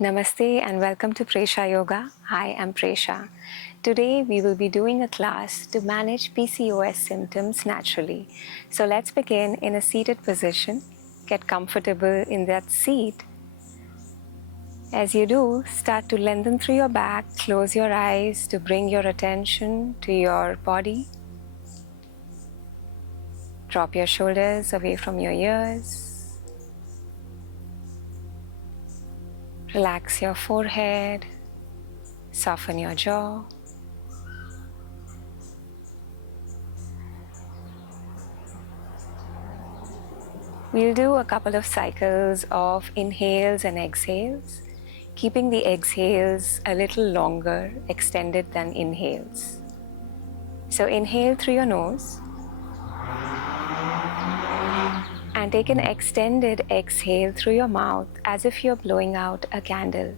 Namaste and welcome to Presha Yoga. I am Presha. Today we will be doing a class to manage PCOS symptoms naturally. So let's begin in a seated position. Get comfortable in that seat. As you do, start to lengthen through your back, close your eyes to bring your attention to your body. Drop your shoulders away from your ears. Relax your forehead, soften your jaw. We'll do a couple of cycles of inhales and exhales, keeping the exhales a little longer, extended than inhales. So inhale through your nose and take an extended exhale through your mouth as if you're blowing out a candle.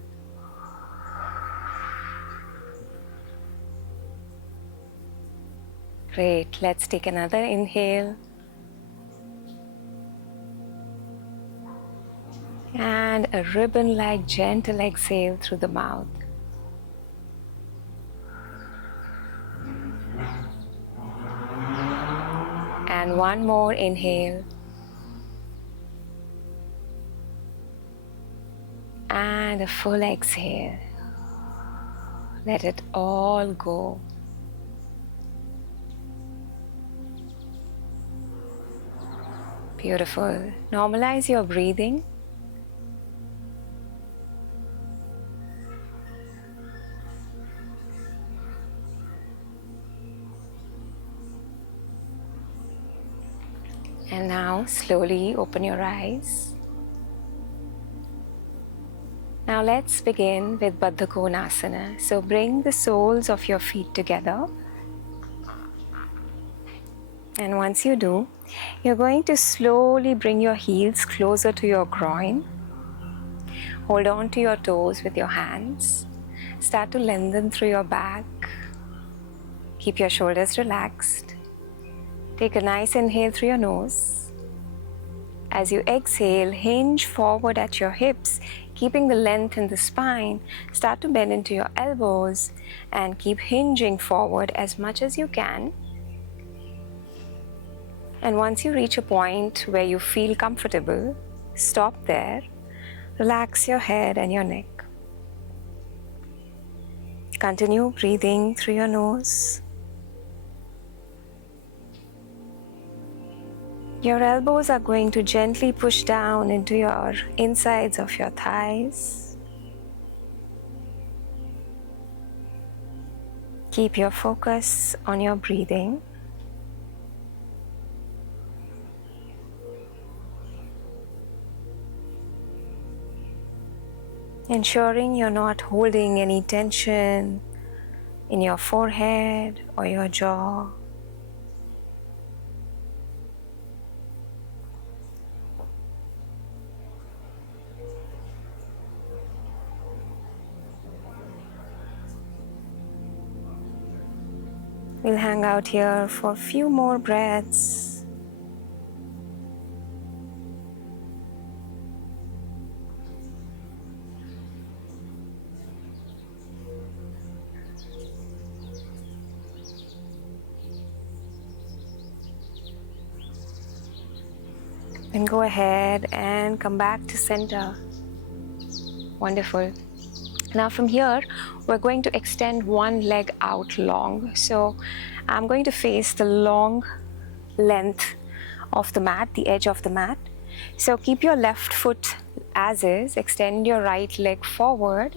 Great, let's take another inhale. And a ribbon-like gentle exhale through the mouth. And one more inhale. And a full exhale. Let it all go. Beautiful. Normalize your breathing. And now slowly open your eyes. Now let's begin with Baddha Konasana. So bring the soles of your feet together. And once you do, you're going to slowly bring your heels closer to your groin. Hold on to your toes with your hands. Start to lengthen through your back. Keep your shoulders relaxed. Take a nice inhale through your nose. As you exhale, hinge forward at your hips, keeping the length in the spine. Start to bend into your elbows and keep hinging forward as much as you can. And once you reach a point where you feel comfortable, stop there. Relax your head and your neck. Continue breathing through your nose. Your elbows are going to gently push down into your insides of your thighs. Keep your focus on your breathing. Ensuring you're not holding any tension in your forehead or your jaw. We'll hang out here for a few more breaths. Then go ahead and come back to center. Wonderful. Now from here, we're going to extend one leg out long. So I'm going to face the long length of the mat, the edge of the mat. So keep your left foot as is, extend your right leg forward.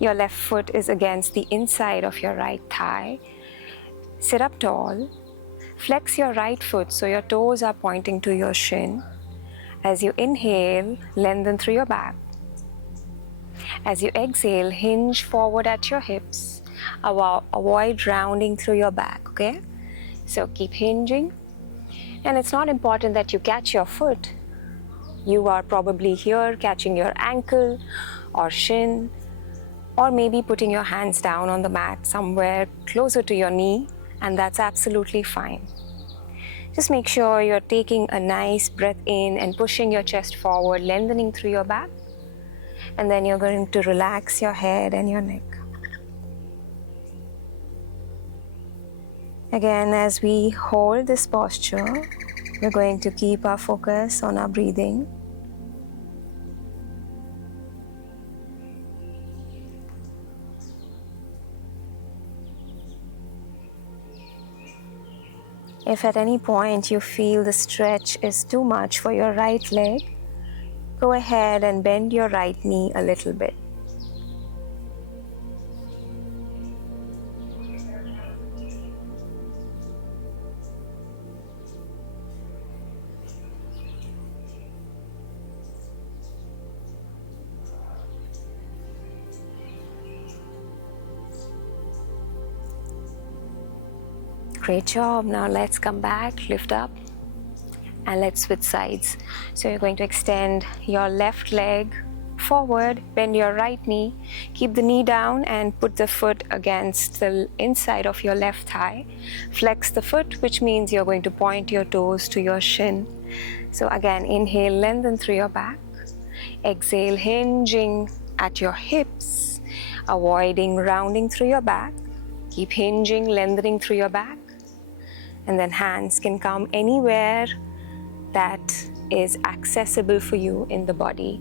Your left foot is against the inside of your right thigh. Sit up tall. Flex your right foot so your toes are pointing to your shin. As you inhale, lengthen through your back. As you exhale, hinge forward at your hips. Avoid rounding through your back, okay? So keep hinging. And it's not important that you catch your foot. You are probably here catching your ankle or shin, or maybe putting your hands down on the mat somewhere closer to your knee, and that's absolutely fine. Just make sure you're taking a nice breath in and pushing your chest forward, lengthening through your back. And then you're going to relax your head and your neck. Again, as we hold this posture, we're going to keep our focus on our breathing. If at any point you feel the stretch is too much for your right leg, go ahead and bend your right knee a little bit. Great job. Now let's come back, lift up, and let's switch sides. So you're going to extend your left leg forward, bend your right knee, keep the knee down and put the foot against the inside of your left thigh. Flex the foot, which means you're going to point your toes to your shin. So again, inhale, lengthen through your back. Exhale, hinging at your hips, avoiding rounding through your back. Keep hinging, lengthening through your back. And then hands can come anywhere that is accessible for you in the body.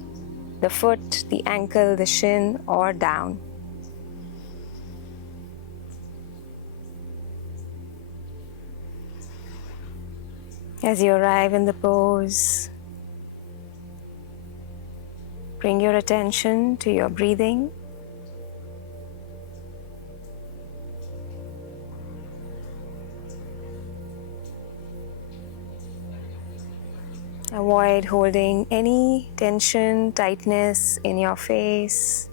The foot, the ankle, the shin, or down. As you arrive in the pose, bring your attention to your breathing. Avoid holding any tension, tightness in your face,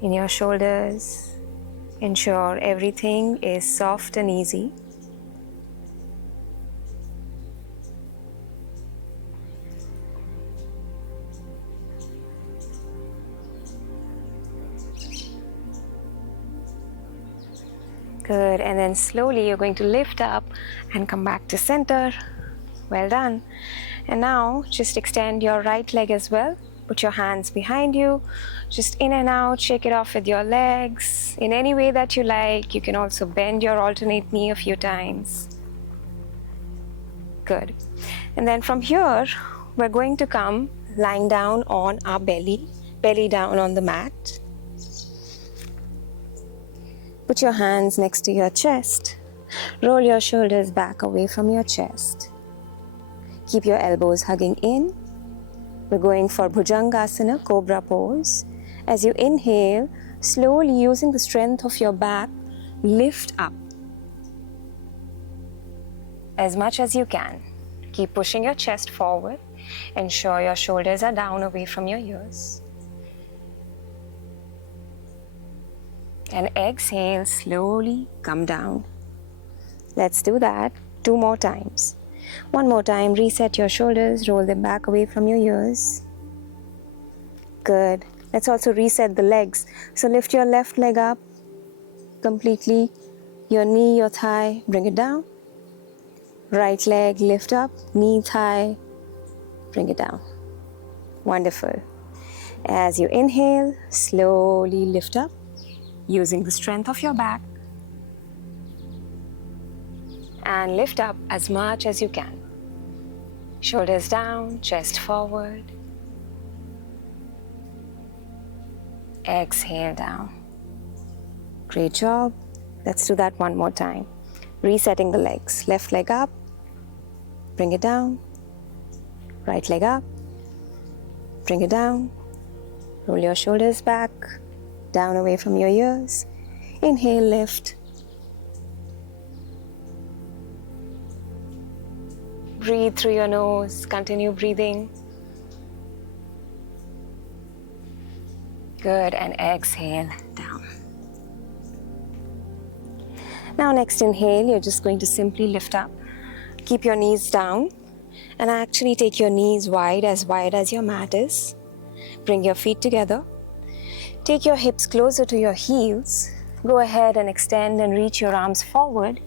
in your shoulders. Ensure everything is soft and easy. Good, and then slowly you're going to lift up and come back to center. Well done. And now just extend your right leg as well. Put your hands behind you. Just in and out, shake it off with your legs. In any way that you like. You can also bend your alternate knee a few times. Good. And then from here, we're going to come lying down on our belly down on the mat. Put your hands next to your chest. Roll your shoulders back away from your chest. Keep your elbows hugging in. We're going for Bhujangasana, Cobra pose. As you inhale, slowly using the strength of your back, lift up as much as you can. Keep pushing your chest forward. Ensure your shoulders are down away from your ears. And exhale, slowly come down. Let's do that 2 more times. 1 more time, reset your shoulders, roll them back away from your ears. Good. Let's also reset the legs. So lift your left leg up completely. Your knee, your thigh, bring it down. Right leg, lift up. Knee, thigh, bring it down. Wonderful. As you inhale, slowly lift up using the strength of your back. And lift up as much as you can. Shoulders down, chest forward. Exhale down. Great job. Let's do that 1 more time. Resetting the legs. Left leg up. Bring it down. Right leg up. Bring it down. Roll your shoulders back. Down away from your ears. Inhale, lift. Breathe through your nose. Continue breathing. Good. And exhale down. Now next inhale, you're just going to simply lift up. Keep your knees down and actually take your knees wide as your mat is. Bring your feet together. Take your hips closer to your heels. Go ahead and extend and reach your arms forward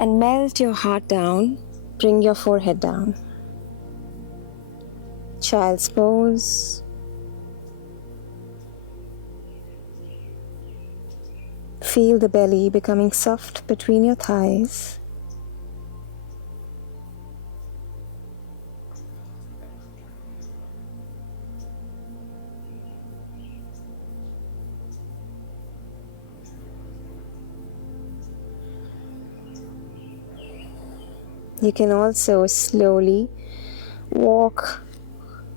and melt your heart down. Bring your forehead down. Child's pose. Feel the belly becoming soft between your thighs. You can also slowly walk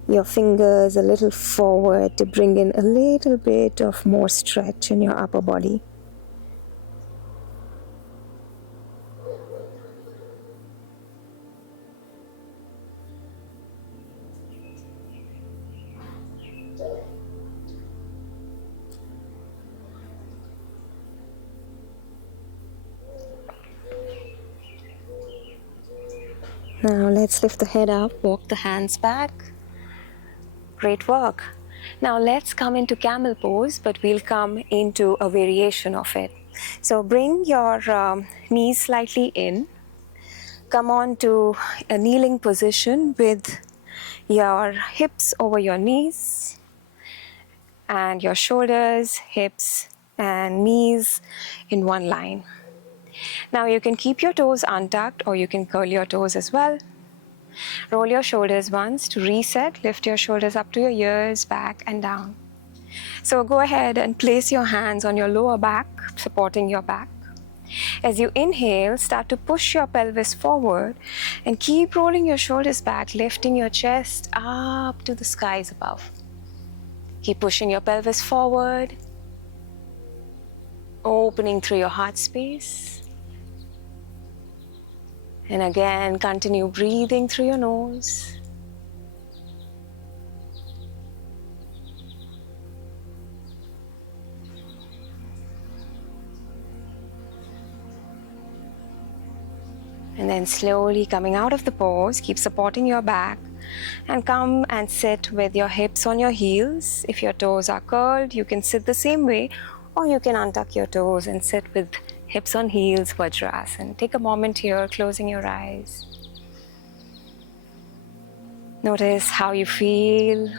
your fingers a little forward to bring in a little bit of more stretch in your upper body. Now let's lift the head up, walk the hands back. Great work. Now let's come into camel pose, but we'll come into a variation of it. So bring your knees slightly in. Come on to a kneeling position with your hips over your knees and your shoulders, hips, and knees in one line. Now you can keep your toes untucked or you can curl your toes as well. Roll your shoulders once to reset. Lift your shoulders up to your ears, back and down. So go ahead and place your hands on your lower back, supporting your back. As you inhale, start to push your pelvis forward and keep rolling your shoulders back, lifting your chest up to the skies above. Keep pushing your pelvis forward, opening through your heart space. And again, continue breathing through your nose. And then slowly coming out of the pose, keep supporting your back and come and sit with your hips on your heels. If your toes are curled, you can sit the same way, or you can untuck your toes and sit with hips on heels, Vajrasana. Take a moment here, closing your eyes. Notice how you feel.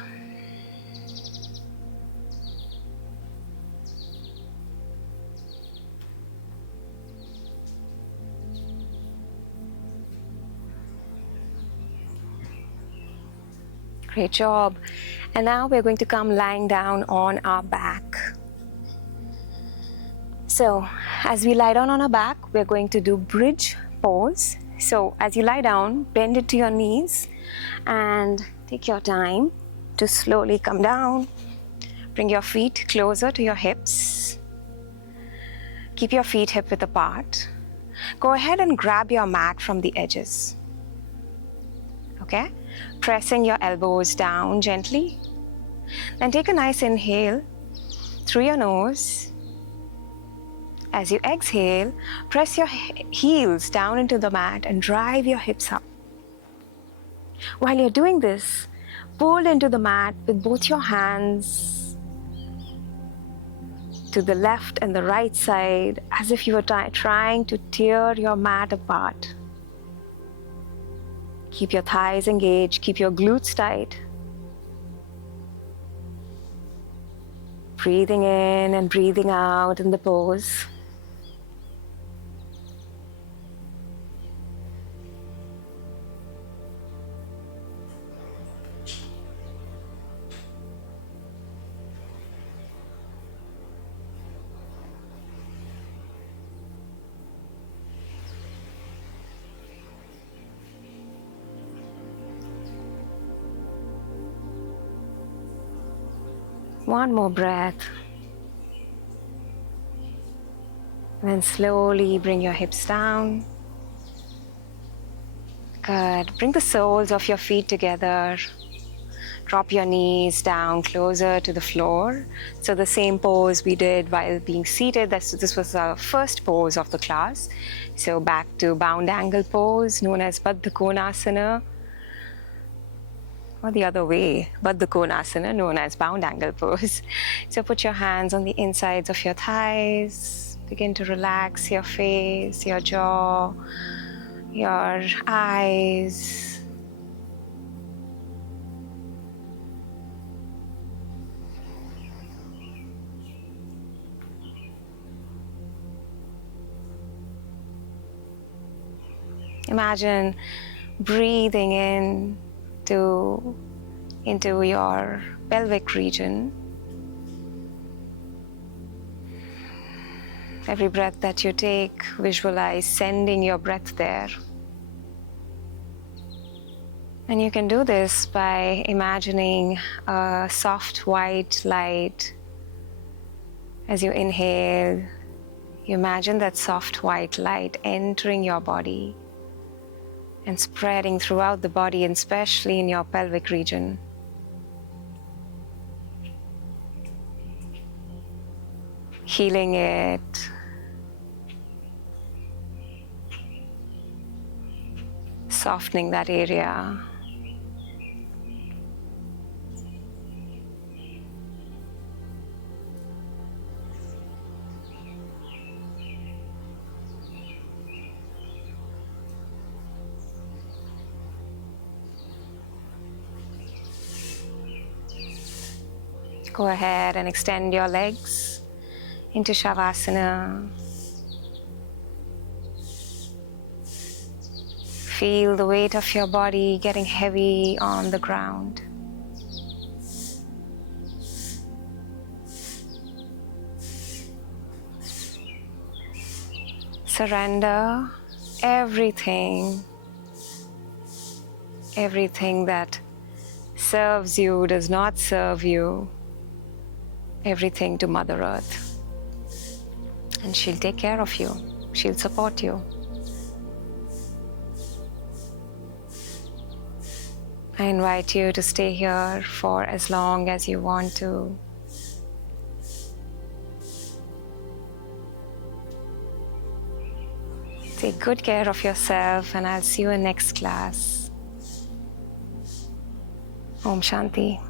Great job. And now we're going to come lying down on our back. So as we lie down on our back, we're going to do bridge pose. So as you lie down, bend it to your knees and take your time to slowly come down. Bring your feet closer to your hips. Keep your feet hip width apart. Go ahead and grab your mat from the edges. Okay? Pressing your elbows down gently. Then take a nice inhale through your nose. As you exhale, press your heels down into the mat and drive your hips up. While you're doing this, pull into the mat with both your hands to the left and the right side, as if you were trying to tear your mat apart. Keep your thighs engaged, keep your glutes tight. Breathing in and breathing out in the pose. One more breath. And then slowly bring your hips down. Good. Bring the soles of your feet together. Drop your knees down closer to the floor. So the same pose we did while being seated. This was our first pose of the class. So back to bound angle pose, known as Baddha Konasana. Or the other way, Baddha Konasana, known as bound angle pose. So put your hands on the insides of your thighs. Begin to relax your face, your jaw, your eyes. Imagine breathing in into your pelvic region. Every breath that you take, visualize sending your breath there. And you can do this by imagining a soft white light. As you inhale, you imagine that soft white light entering your body and spreading throughout the body, and especially in your pelvic region. Healing it, softening that area. Go ahead and extend your legs into Shavasana. Feel the weight of your body getting heavy on the ground. Surrender everything that serves you, does not serve you, everything to Mother Earth. And she'll take care of you. She'll support you. I invite you to stay here for as long as you want to. Take good care of yourself, and I'll see you in next class. Om Shanti.